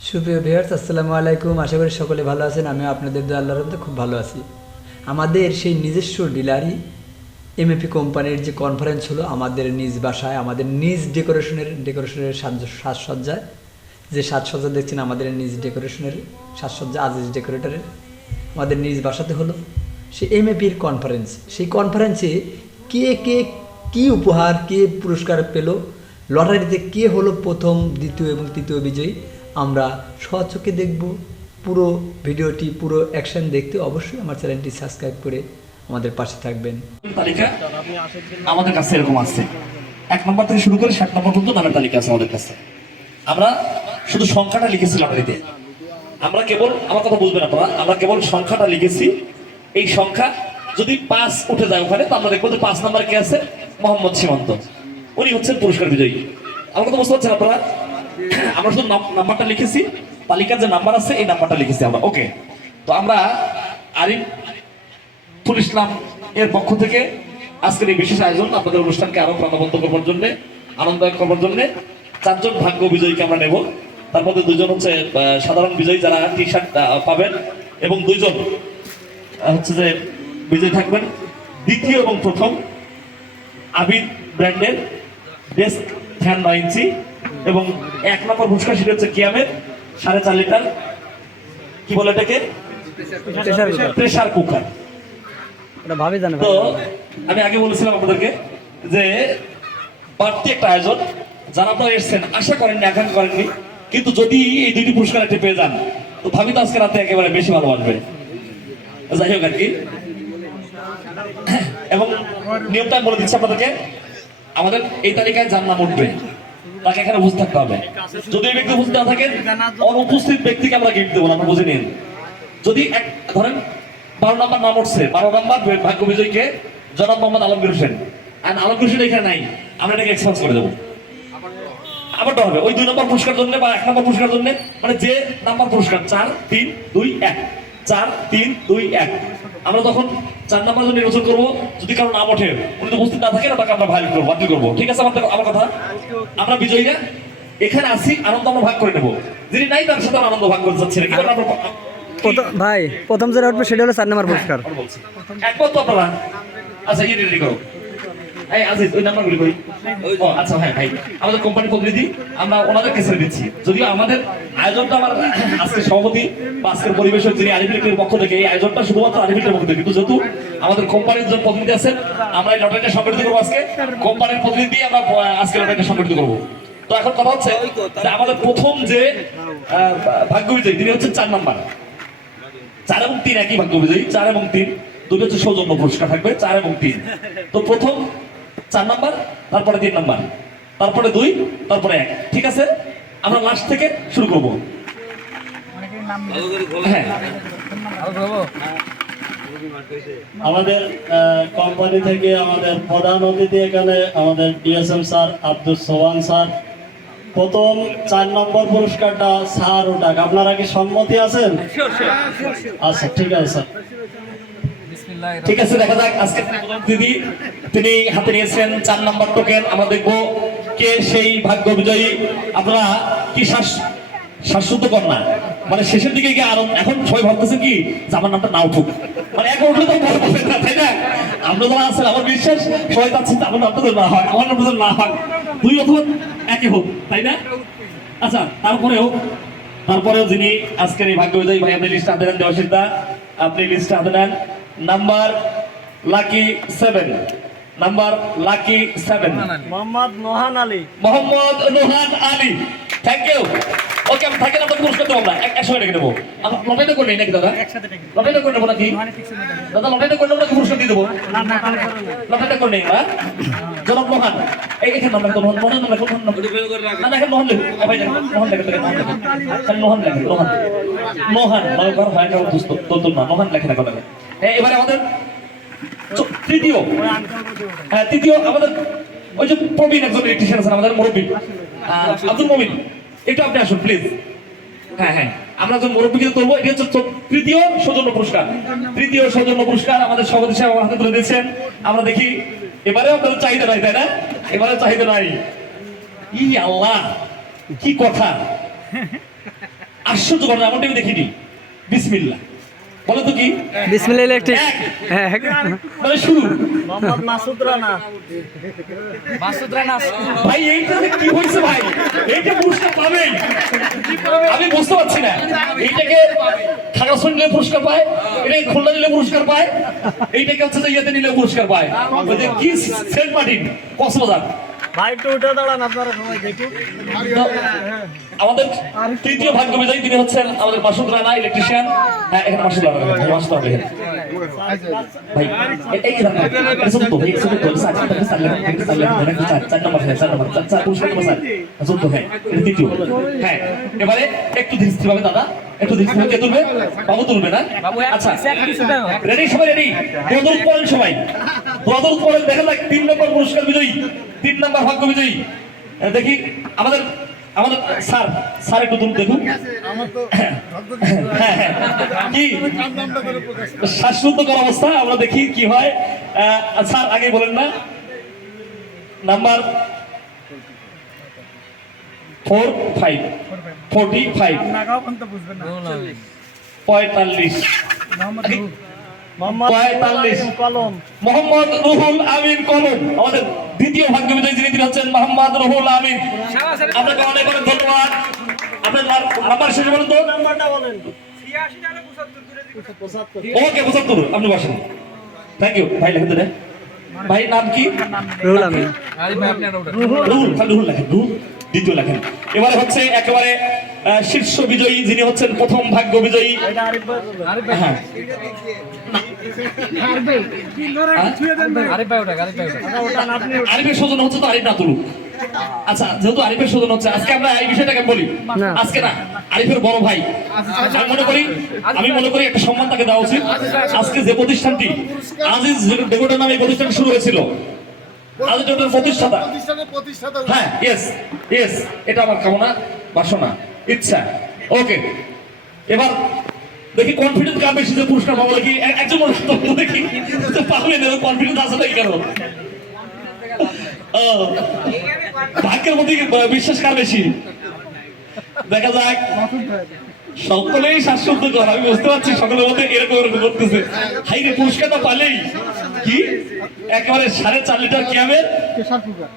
সুপ্রিয় ভিউয়ার্স আসসালামু আলাইকুম। আশা করি সকলে ভালো আছেন। আমিও আপনাদের দোয়া আল্লাহর খুব ভালো আছি। আমাদের সেই নিজস্ব ডিলারি এমএপি কোম্পানির যে কনফারেন্স হলো, আমাদের নিজ বাসায়, আমাদের নিজ ডেকোরেশনের ডেকোরেশনের সাজ- সাজসজ্জায় যে সাজসজ্জা দেখছেন, আমাদের নিজ ডেকোরেশনের সাজসজ্জা আজিজ ডেকোরেটরের আমাদের নিজ বাসাতে হলো সেই এমএপির কনফারেন্স সেই কনফারেন্সে কে কে, কি উপহার, কে পুরস্কার পেল, লটারিতে কে হলো প্রথম, দ্বিতীয় এবং তৃতীয় বিজয়ী আমরা স্বচক্ষে দেখব। পুরো ভিডিওটি, পুরো অ্যাকশন দেখতে অবশ্যই আমার চ্যানেলটি সাবস্ক্রাইব করে আমাদের পাশে থাকবেন। আমাদের কাছে এরকম আছে। এক নম্বর থেকে শুরু করে ষাট নম্বর পর্যন্ত নামের তালিকা আছে আমাদের কাছে। আমরা শুধু সংখ্যাটা লিখেছি লটারিতে আমরা কেবল, আমার কথা বুঝবেন আপনারা আমরা কেবল সংখ্যাটা লিখেছি। এই সংখ্যা যদি পাঁচ উঠে যায় ওখানে, তো আমরা দেখব যে পাঁচ নাম্বার কে আছে? মোহাম্মদ সীমান্ত। উনি হচ্ছেন পুরস্কার বিজয়ী। আমার কথা বুঝতে পারছেন আপনারা? আমরা শুধু নাম- নাম্বারটা লিখেছি, তালিকার যে নাম্বার আছে, এই নাম্বারটা লিখেছি আমরা। ওকে তো আমরা আরিফ ফুল ইসলাম এর পক্ষ থেকে আজকের এই বিশেষ আয়োজন, আপনাদের অনুষ্ঠানকে আরও প্রাণবন্ত করবার জন্য, আনন্দদায়ক করবার জন্য চারজন ভাগ্য বিজয়ীকে আমরা নেব। তার মধ্যে দুজন হচ্ছে সাধারণ বিজয়ী যারা টি শার্ট পাবেন এবং দুইজন হচ্ছে যে বিজয়ী থাকবেন। দ্বিতীয় এবং প্রথম আবিদ ব্র্যান্ডের ডেস্ক ফ্যান নয় ইঞ্চি এবং এক নম্বর পুরস্কার সেটা হচ্ছে কিয়ামের সাড়ে চার লিটার। কি বলে এটাকে? Pressure cooker. তো আমি আগে বলেছিলাম আপনাদেরকে যে বাড়তি একটা আয়োজন যারা আপনারা এসছেন আশা করেননি আকাঙ্ক্ষা করেননি কিন্তু যদি এই দুইটি পুরস্কার একটা পেয়ে যান তো ভাবি তো আজকে রাতে একেবারে বেশি ভালো ভালোবাসবে যাই হোক আর কি। এবং নিয়মটা বলে দিচ্ছি আপনাদেরকে আমাদের এই তালিকায় যার নাম উঠবে। তাকে এখানে বুঝতে থাকতে হবে। যদি এই ব্যক্তি বুঝতে না থাকেন অনুপস্থিত ব্যক্তিকে আমরা গিফট দেবো না, আপনারা বুঝে নিন। যদি এক ধরেন বারো নাম্বার নাম উঠছে বারো নাম্বার ভাগ্য বিজয়ীকে জনাব মোহাম্মদ আলমগীর হোসেন। আর আলমগীর হোসেন এখানে নাই আমরা এটাকে এক্সপেন্স করে দেবো। আবারটা হবে ওই দুই নম্বর পুরস্কার জন্য বা এক নম্বর পুরস্কার জন্য মানে যে নাম্বার পুরস্কার চার তিন দুই এক। চার তিন দুই এক। আমরা তখন চার নাম্বার জন্য নির্বাচন করব। যদি কারও নাম ওঠে উনি তো উপস্থিত না থাকেন তাকে আমরা ভাইল করব বাতিল করব। ঠিক আছে আমার আমার কথা? আমরা বিজয়ীরা এখানে আসি আনন্দ আমরা ভাগ করে নেব। যিনি নাই তার সাথে আনন্দ ভাগ করে চাচ্ছি না। কারণ আমরা- ভাই প্রথম যে উঠবে সেটা হলো চার নাম্বার পুরস্কার। একবার তো আপনারা আচ্ছা ইয়ে রেডি করো। এই আজিজ ওই নাম্বারগুলি কই ও আচ্ছা ভাই ভাই। আমাদের কোম্পানির প্রতিনিধি আমরা দিচ্ছি। যদিও আমাদের আয়োজনটা আমার আজকে সভাপতি বা আজকের পরিবেশক যিনি আরিফিলের পক্ষ থেকে এই আয়োজনটা শুধুমাত্র আরিফিলের পক্ষ থেকে কিন্তু যেহেতু আমাদের কোম্পানির যে প্রতিনিধি আছেন আমরা এই লটারিটা সংগঠিত করব আজকে। কোম্পানির প্রতিনিধি আমরা আজকে লটারিটা সংগঠিত করব। তো এখন কথা হচ্ছে আমাদের প্রথম যে ভাগ্য বিজয়ী তিনি হচ্ছেন চার নাম্বার। চার এবং তিন একই ভাগ্য বিজয়ী চার এবং তিন। দুটো হচ্ছে সৌজন্য পুরস্কার থাকবে চার এবং তিন। তো প্রথম চার নাম্বার তারপরে তিন নাম্বার তারপরে দুই তারপরে এক ঠিক আছে? আমরা লাস্ট থেকে শুরু করব। হ্যাঁ। আমাদের কোম্পানি থেকে আমাদের প্রধান অতিথি এখানে আমাদের DSM sir Abdul Sohan sir প্রথম চার নম্বর পুরস্কারটা স্যার ওটাক আপনারা কি সম্মতি আছেন? আচ্ছা ঠিক আছে স্যার ঠিক আছে দেখা যাক আজকে দিদি তিনি হাতে নিয়েছেন চার নম্বর টোকেন। আমরা দেখব কে সেই ভাগ্য বিজয়ী। আপনারা কি শ্বাস শ্বাসরুদ্ধ না। মানে শেষের দিকে গিয়ে আরও এখন সবাই ভাবতেছেন কি যে আমার নামটা না উঠুক। মানে এখন উঠলে তো বড় কথা না, তাই না? আমরা যারা আছেন আমার বিশ্বাস সবাই চাচ্ছেন আমার নামটা না হয় আমার নামটা যেন না হয়। দুই অথবা একই হোক তাই না? আচ্ছা তারপরেও তারপরেও যিনি আজকের এই ভাগ্য বিজয়ী ভাই আপনি লিস্ট হাতে নেন দেওয়াশিদা আপনি লিস্ট হাতে নেন। Number lucky seven number lucky seven Mohammad Nohan Ali. Mohammad Nohan Ali. Thank you okay আমি থাকেন আপনাকে পুরস্কার দেবো আমরা। এক- একসঙ্গে ডেকে নেব। আমরা লটারিটা করে নাকি দাদা? লটারিটা করে নেব নাকি? দাদা লটারিটা করে নেব নাকি পুরস্কার দিয়ে দেবো? লটারিটা করে নেই না জনাব নোহান। এই এখানে লেখো নোহান নাম লেখো। না না এখানে নোহান লেখো ভাই লেখো থেকে লেখো লেখো মানে হয় না দোস্ত তোর না। লেখে না কথা এবারে আমাদের তৃতীয়। হ্যাঁ তৃতীয় আমাদের ওই যে প্রবীণ একজন ইলেকট্রিশিয়ান আছেন, আমাদের মুরব্বী। আব্দুল মমিন। আপনি আসুন প্লিজ হ্যাঁ হ্যাঁ আমরা যখন তুলবো হচ্ছে তৃতীয় সৌজন্য পুরস্কার। তৃতীয় সৌজন্য পুরস্কার আমাদের সভাপতি সাহেব আমার হাতে তুলে দিয়েছেন আমরা দেখি, এবারেও আপনাদের চাহিদা নাই, তাই না? এবারে চাহিদা নাই। ই আল্লাহ, কি কথা। আশ্চর্য ঘটনা এমনটা আমি দেখিনি। বিসমিল্লা বলো তো কি? বিসমিল্লাহ ইলেকট্রিক। এক। হ্যাঁ। শুরু। মোহাম্মদ মাসুদ রানা। ভাই এইটাতে কি হয়েছে ভাই? এইটা পুরস্কার পাবেন আমি বুঝতে পারছি না। এইটাকে খাগড়াছড়ি নিলে পুরস্কার পায় এটাকে খুলনা নিলে পুরস্কার পায় এইটাকে হচ্ছে যে ইয়েতে নিলে পুরস্কার পায়। যে কি সেন্ট মার্টিন? কক্সবাজার। ভাই একটু উঠে দাঁড়ান আপনারা সবাই দেখুন। আমাদের তৃতীয় ভাগ্য বিজয়ী তিনি হচ্ছেন আমাদের মাসুদ রানা ইলেকট্রিশিয়ান হ্যাঁ এখানে মাসুদ রানা মাসুদ রানা ভাই এই নম্বর হ্যাঁ নম্বর পুরস্কার নম্বর হ্যাঁ এটা দ্বিতীয়। হ্যাঁ এবারে একটু ভাবে দাদা। একটু ধীরে কে তুলবে? বাবু তুলবে না? আচ্ছা। রেডি সবাই রেডি দোদর পড়েন সবাই। দোদর পড়েন দেখা যাক তিন নম্বর পুরস্কার বিজয়ী তিন নম্বর ভাগ্য বিজয়ী। দেখি আমাদের আমাদের স্যার স্যার একটু তুলুন দেখুন। কি? শ্বাসরুদ্ধকর অবস্থা আমরা দেখি কি হয়। স্যার আগে বলেন না। Number four five. Forty five. পঁয়তাল্লিশ। পঁয়তাল্লিশ। আমিন কলম। মোহাম্মদ রুহুল আমিন কলম। আমাদের দ্বিতীয় ভাগ্য বিজয়ী যিনি তিনি হচ্ছেন মোহাম্মদ রুহুল আমিন। আপনাকে অনেক অনেক ধন্যবাদ। আপনার নাম্বার শেষে বলুন তো? নাম্বারটা বলেন। ওকে পঁচাত্তর আপনি বসেন। থ্যাংক ইউ ভাই লেখেন তো ভাই নাম কি? রুহুল আমিন। রুহুল। রুহুল লেখেন। রুহুল দ্বিতীয় লেখেন। এবারে হচ্ছে একেবারে শীর্ষ বিজয়ী যিনি হচ্ছেন প্রথম ভাগ্য বিজয়ী। হ্যাঁ। আচ্ছা, ওটা না, আপনি আরিফের স্বজন হচ্ছে তো আরিফ না তুলুক আচ্ছা যেহেতু আরিফের স্বজন হচ্ছে আজকে আমরা এই বিষয়টাকে বলি। আজকে না আরিফের বড় ভাই। আমি মনে করি আমি মনে করি একটা সম্মান তাকে দেওয়া উচিত। আজকে যে প্রতিষ্ঠানটি আজিজ নামে এই প্রতিষ্ঠান শুরু হয়েছিল আজিজ ডেকোটার প্রতিষ্ঠাতা। প্রতিষ্ঠাতা হ্যাঁ ইয়েস ইয়েস এটা আমার কামনা বাসনা ইচ্ছা। ওকে এবার দেখি কনফিডেন্স কার বেশি যে পুরস্কার পাবো দেখি একজন মানুষ তো দেখি তো পাবে না কনফিডেন্স আছে নাকি কেন ও, ভাগ্যের মধ্যে বিশ্বাস কার বেশি? দেখা যাক। সকলেই শ্বাসরুদ্ধকর আমি বুঝতে পারছি সকলের মধ্যে এরকম এরকম করতেছে। হাই রে পুরস্কারটা পালেই। কি? একেবারে সাড়ে চার লিটার ক্যাবের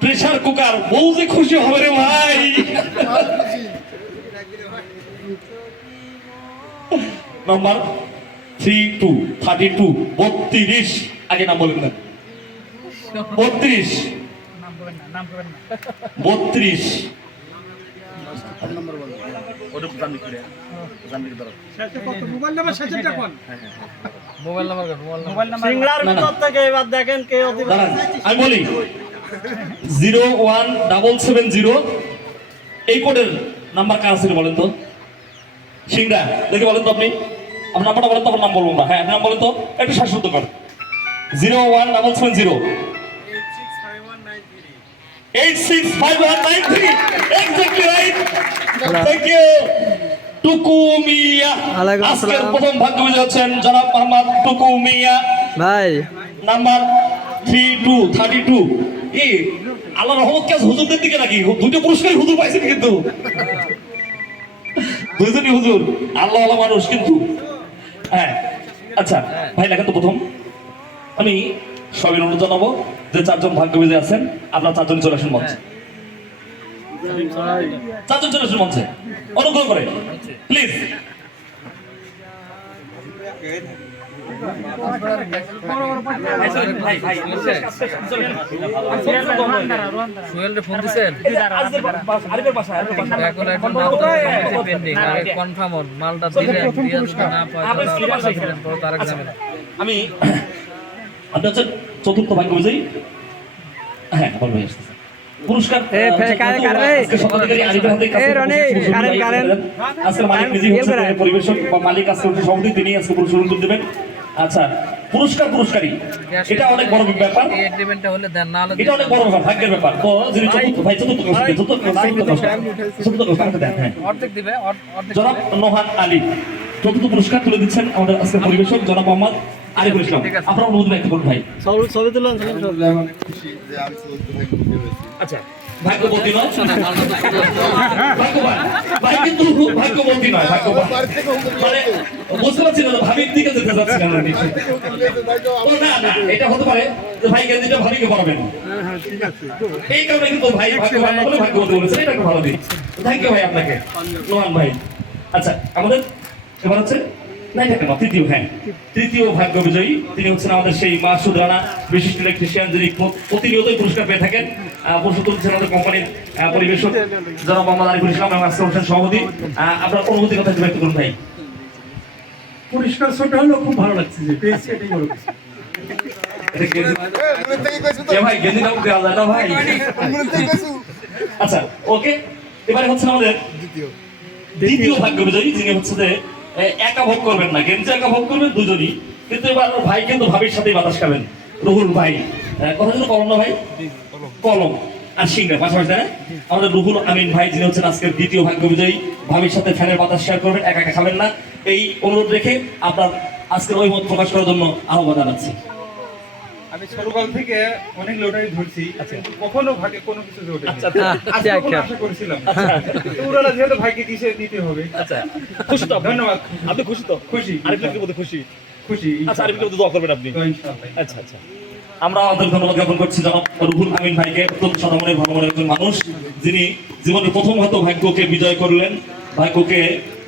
প্রেসার কুকার বউ যে খুশি হবে রে ভাই। Number three two thirty two বত্রিশ। আগে নাম বলেন না। বত্রিশ। বত্রিশ। আমি বলি zero one double seven zero এই কোডের নাম্বার কার আছে বলেন তো? সিংড়া দেখে বলেন তো আপনি। আপনার নাম্বারটা বলেন তো আপনার নাম বলব না হ্যাঁ নাম বলেন তো একটু শ্বাসরুদ্ধ কর zero one double seven zero. Eight six five one nine three. Exactly right thank you Tuku Mia আজকের প্রথম ভাগ্য বিজয়ী হচ্ছেন জনাব মোহাম্মদ টুকু মিয়া ভাই। Number three two thirty two. Allah রহমত কাজ হুজুরদের দিকে নাকি? দুটো পুরস্কারই হুজুর পাইছেন কিন্তু। দুজনই হুজুর? আল্লাহ আল্লাহ মানুষ কিন্তু। হ্যাঁ আচ্ছা ভাই লেখা তো প্রথম। আমি সবাই অনুরোধ জানাব যে চারজন ভাগ্য বিজয় আছেন আপনার চারজন চলে আসুন মঞ্চে। চারজন চলে আসুন মঞ্চে। অনুগ্রহ করে। প্লিজ। ফোন দিছেন এখন এখন নাম তো পেন্ডিং আর কনফার্ম মালটা দিলেন না পায় তাহলে দিলেন পরে তার আমি আপনি হচ্ছেন চতুর্থ ভাগ্য বিজয়ী হ্যাঁ বল আসতেছে। পুরস্কার? আজকে মালিক নিজেই পরিবেশক মালিক আজকে সভাপতি তিনি আজকে পুরস্কার দেবেন আচ্ছা পুরস্কার পুরস্কারী এটা অনেক বড় ব্যাপার। এটা অনেক বড় ব্যাপার ভাগ্যের ব্যাপার। তো যিনি চতুর্থ ভাই চতুর্থ জনাব নোহান আলী চতুর্থ পুরস্কার তুলে দিচ্ছেন আমাদের আজকের পরিবেশক জনাব মোহাম্মদ আরিফুল ইসলাম। আপনার অনুমোদন একটু করুন ভাই। হয়েছি। আচ্ছা ভাগ্যবতী নয়। ভাগ্যবান। ভাই কিন্তু ভাগ্যবতী নয় ভাগ্যবান। মানে বুঝতে পারছি না ভাবির যাচ্ছি না আমি। ও না না এটা হতে পারে যে ভাই গেঞ্জিটা ভাবিকে পড়াবেন। এই কারণে কিন্তু ভাই ভাগ্যবান বলে ভাগ্যবতী বলেছে এটা একটা ভালো দিক থ্যাংক ইউ ভাই আপনাকে। নোমান ভাই। আচ্ছা আমাদের এবার হচ্ছে না এটা কেন তৃতীয় হ্যাঁ তৃতীয় ভাগ্য বিজয়ী। তিনি হচ্ছেন আমাদের সেই মাসুদ রানা বিশিষ্ট ইলেকট্রিশিয়ান যিনি প্র- প্রতিনিয়তই পুরস্কার পেয়ে থাকেন। আহ, পুরস্কার তুলছেন আমাদের কোম্পানির পরিবেশক জনাব মোহাম্মদ আরিফুল ইসলাম এবং হোসেন সভাপতি। আপনার অনুভূতি কথা ব্যক্ত করুন ভাই। পরিষ্কার ছোট হলেও খুব ভালো লাগছে যে পেয়েছি এটাই বড় কিছু। গেঞ্জি- ভাই দেওয়া যায় না ভাই। আচ্ছা ওকে এবারে হচ্ছে আমাদের দ্বিতীয়। ভাগ্য বিজয়ী যিনি হচ্ছে যে একা ভোগ করবেন না গেঞ্জি একা ভোগ করবেন দুজনই। কিন্তু এবার আমার ভাই কিন্তু ভাবির সাথেই বাতাস খাবেন রুহুল ভাই। কথা ছিল কলম না ভাই? কলম। আর সিংড়া পাশাপাশি তাই আমাদের রুহুল আমিন ভাই যিনি হচ্ছেন আজকের দ্বিতীয় ভাগ্য বিজয়ী ভাবির সাথে ফ্যানের বাতাস শেয়ার করবেন একা একা খাবেন না। এই অনুরোধ রেখে আপনার আজকের ওই মত প্রকাশ করার জন্য আহ্বান জানাচ্ছি। আমি ছোটকাল থেকে অনেক লটারি ধরছি কিন্তু কখনো ভাগে কোনো কিছু জোটে আচ্ছা আশা করেছিলাম। তো যেহেতু ভাইকে দিছে দিতে হবে। আচ্ছা। খুশি তো ধন্যবাদ। আপনি খুশি তো? খুশি আরিফুলের মধ্যে খুশি? খুশি আচ্ছা আরিফুলের মধ্যে দোয়া করবেন আপনি? আচ্ছা আচ্ছা। আমরা আমাদের ধন্যবাদ জ্ঞাপন করছি জনাব রুহুল আমিন ভাইকে। অত্যন্ত মনের একজন মানুষ যিনি জীবনে প্রথম হয়তো ভাগ্যকে বিজয় করলেন ভাগ্যকে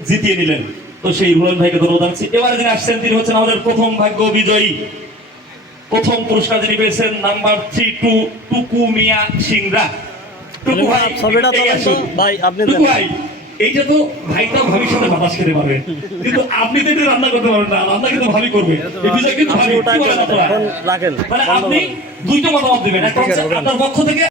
জিতিয়ে নিলেন। তো সেই রুহুল ভাইকে ধন্যবাদ জানাচ্ছি। এবারে যিনি আসছেন তিনি হচ্ছেন আমাদের প্রথম ভাগ্য বিজয়ী। প্রথম পুরস্কার যিনি পেয়েছেন নাম্বার থ্রি টু টুকু মিয়া সিংরা। টুকু ভাই ছবিটা তো। ভাই, আপনি টুকু ভাই এইটা তো ভাইটা ভাবির সাথে বাতাস খেতে পারবে। কিন্তু আপনি তো রান্না করতে পারবেন না রান্না কিন্তু ভাবি করবে? রাখেন মানে আপনি দুইটা মতামত দিবেন। একটা আপনার পক্ষ থেকে